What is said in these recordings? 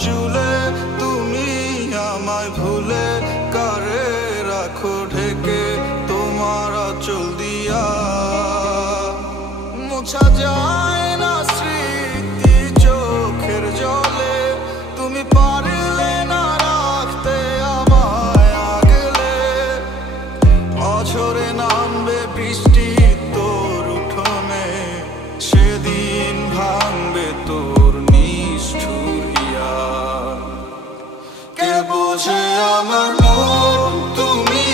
চুলে তুমি আমায় ভুলে কারে রাখো ঢেকে তোমার আঁচল দিয়া। মোছা যায় না স্মৃতি চোখের জলে, তুমি পারলে না রাখতে আমায় আগলে। অঝরে নামবে বৃষ্টি তোর উঠোনে, সেদিন ভাঙবে তোর নিষ্ঠুর হিয়া। কে বোঝে আমার মন তুমি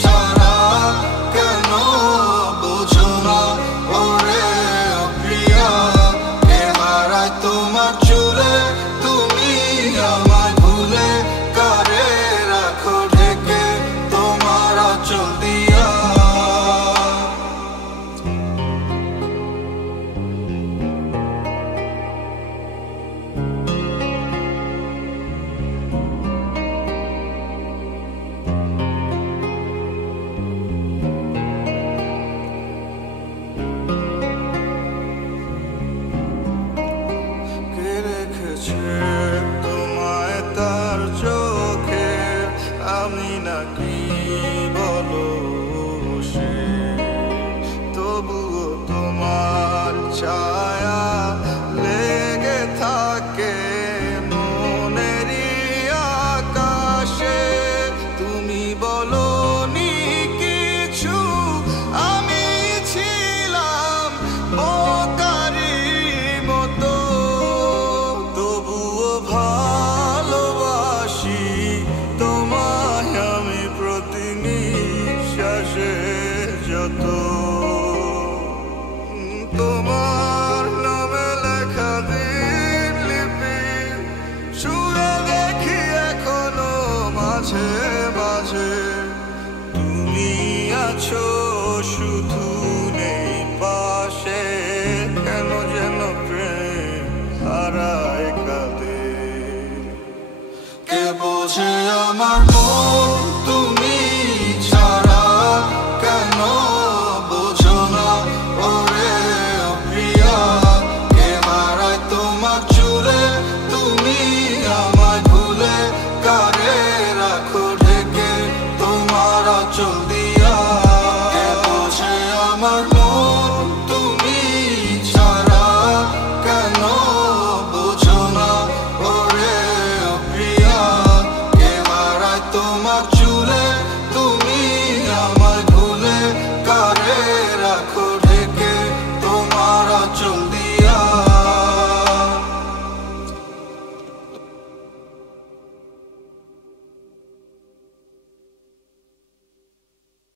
ছাড়া, কেন বোঝো না ওরে প্রিয়া। কে হারায় তোমার চুলে তুমি আমায় ভুলে কারে রাখো ঢেকে তোমার আঁচল দিয়া। তোমায় তার চোখে আমি নাকি বলো সে, তবুও তোমার চা